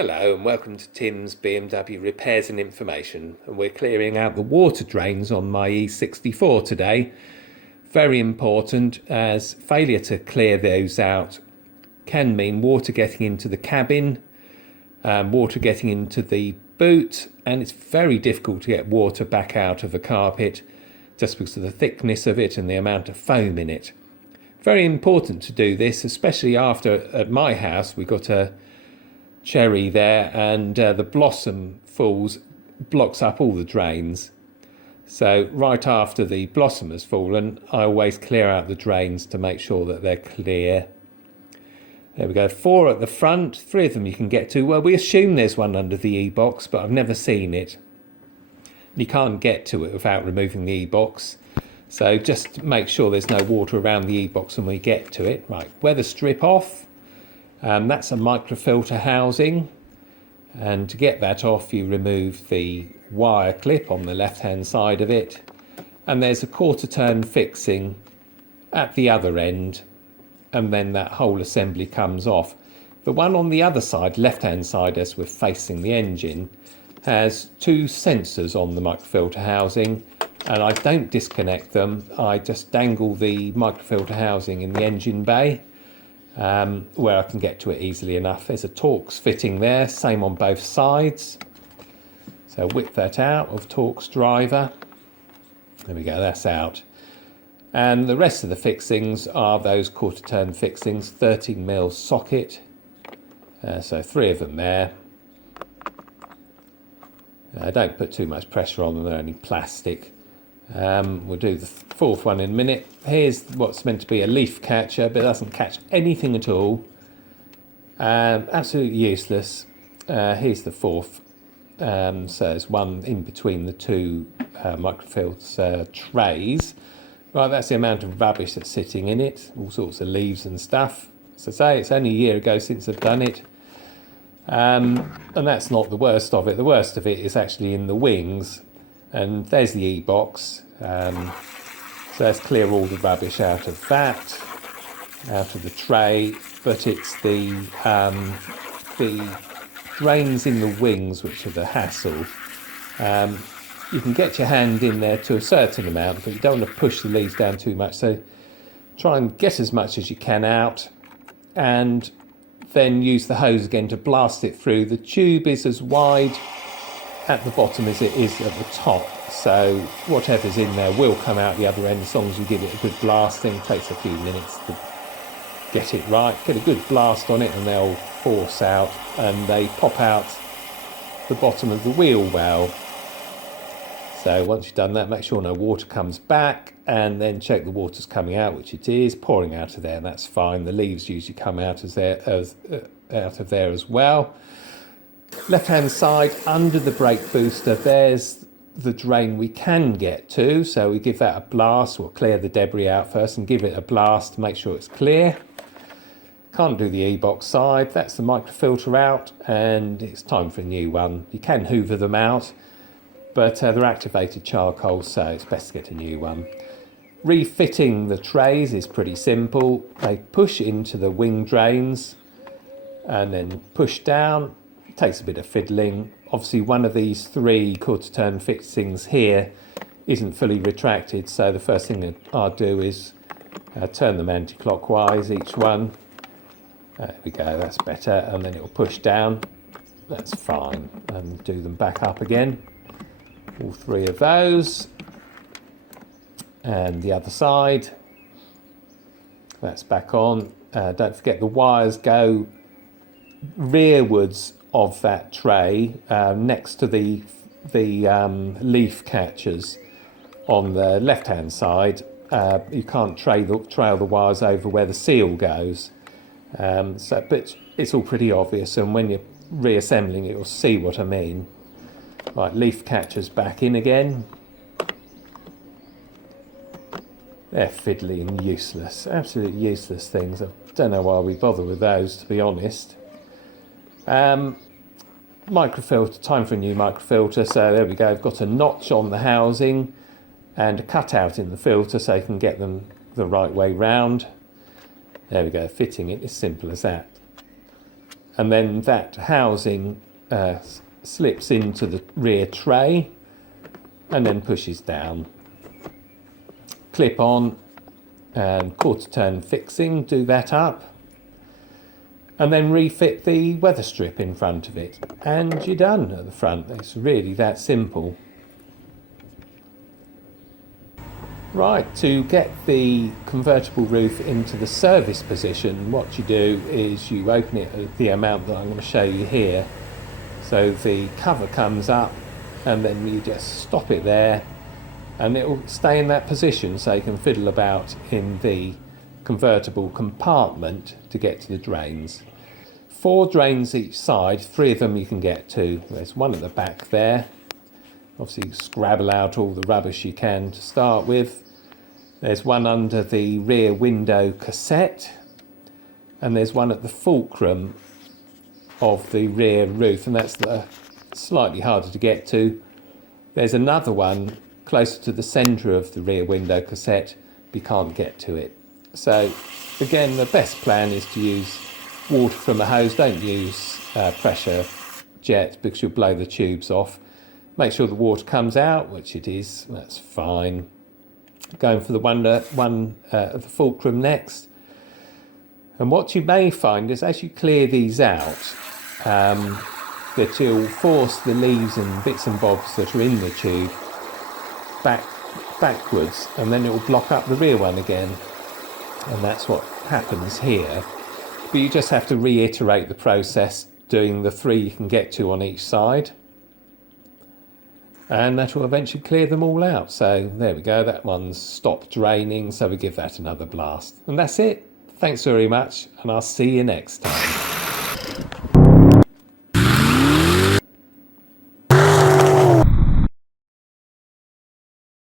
Hello and welcome to Timm's BMW Repairs and Information, and we're clearing out the water drains on my E64 today. Very important, as failure to clear those out can mean water getting into the cabin, water getting into the boot, and it's very difficult to get water back out of a carpet just because of the thickness of it and the amount of foam in it. Very important to do this, especially after at my house we got a cherry there and the blossom falls, blocks up all the drains. So right after the blossom has fallen, I always clear out the drains to make sure that they're clear. There we go, 4 at the front, 3 of them you can get to. Well, we assume there's one under the e-box, but I've never seen it. You can't get to it without removing the e-box. So just make sure there's no water around the e-box when we get to it. Right, weather strip off. That's a microfilter housing, and to get that off you remove the wire clip on the left hand side of it, and there's a quarter turn fixing at the other end, and then that whole assembly comes off. The one on the other side, left hand side as we're facing the engine, has 2 sensors on the microfilter housing, and I don't disconnect them. I just dangle the microfilter housing in the engine bay, where I can get to it easily enough. There's a Torx fitting there, same on both sides. So whip that out of Torx driver. There we go, that's out. And the rest of the fixings are those quarter turn fixings, 13mm socket. So 3 of them there. Don't put too much pressure on them, they're only plastic. We'll do the 4th one in a minute. Here's what's meant to be a leaf catcher, but it doesn't catch anything at all. Absolutely useless. Here's the 4th. So there's one in between the 2 microfilter trays. Right, that's the amount of rubbish that's sitting in it. All sorts of leaves and stuff. As I say, it's only a year ago since I've done it. And that's not the worst of it. The worst of it is actually in the wings. And there's the e-box, so let's clear all the rubbish out of that, out of the tray, but it's the drains in the wings which are the hassle. You can get your hand in there to a certain amount, but you don't want to push the leaves down too much, so try and get as much as you can out, and then use the hose again to blast it through. The tube is as wide at the bottom as it is at the top, so whatever's in there will come out the other end as long as you give it a good blasting. It takes a few minutes to get it right, get a good blast on it, and they'll force out and they pop out the bottom of the wheel well. So once you've done that, make sure no water comes back, and then check the water's coming out, which it is pouring out of there, and that's fine. The leaves usually come out of there as well. Left hand side under the brake booster, there's the drain we can get to, so we give that a blast. We'll clear the debris out first and give it a blast to make sure it's clear. Can't do the e-box side. That's the microfilter out, and it's time for a new one. You can hoover them out, but they're activated charcoal, so it's best to get a new one. Refitting the trays is pretty simple. They push into the wing drains and then push down. Takes a bit of fiddling. Obviously one of these 3 quarter turn fixings here isn't fully retracted, so the first thing that I'll do is turn them anti-clockwise, each one. There we go, that's better, and then it will push down. That's fine, and do them back up again. All 3 of those. And the other side. That's back on. Don't forget the wires go rearwards of that tray, next to the leaf catchers on the left hand side. You can't trail the wires over where the seal goes, but it's all pretty obvious, and when you're reassembling it you'll see what I mean. Right, leaf catchers back in again. They're fiddly and useless, absolutely useless things. I don't know why we bother with those, to be honest. Microfilter, time for a new microfilter. So there we go, I've got a notch on the housing and a cutout in the filter so you can get them the right way round. There we go, fitting it as simple as that. and then that housing slips into the rear tray and then pushes down. Clip on and quarter turn fixing, do that up, and then refit the weather strip in front of it, and you're done at the front. It's really that simple. Right, to get the convertible roof into the service position, what you do is you open it at the amount that I'm going to show you here. So the cover comes up and then you just stop it there and it will stay in that position, so you can fiddle about in the convertible compartment to get to the drains. 4 drains each side, 3 of them you can get to. There's one at the back there. Obviously scrabble out all the rubbish you can to start with. There's one under the rear window cassette, and there's one at the fulcrum of the rear roof, and that's slightly harder to get to. There's another one closer to the centre of the rear window cassette, but you can't get to it. So again, the best plan is to use water from a hose. Don't use pressure jet because you'll blow the tubes off. Make sure the water comes out, which it is, that's fine. Going for the one at the fulcrum next. And what you may find is as you clear these out, that you'll force the leaves and bits and bobs that are in the tube backwards, and then it will block up the rear one again. And that's what happens here. But you just have to reiterate the process, doing the 3 you can get to on each side. And that will eventually clear them all out. So there we go, that one's stopped draining, so we give that another blast. And that's it. Thanks very much, and I'll see you next time.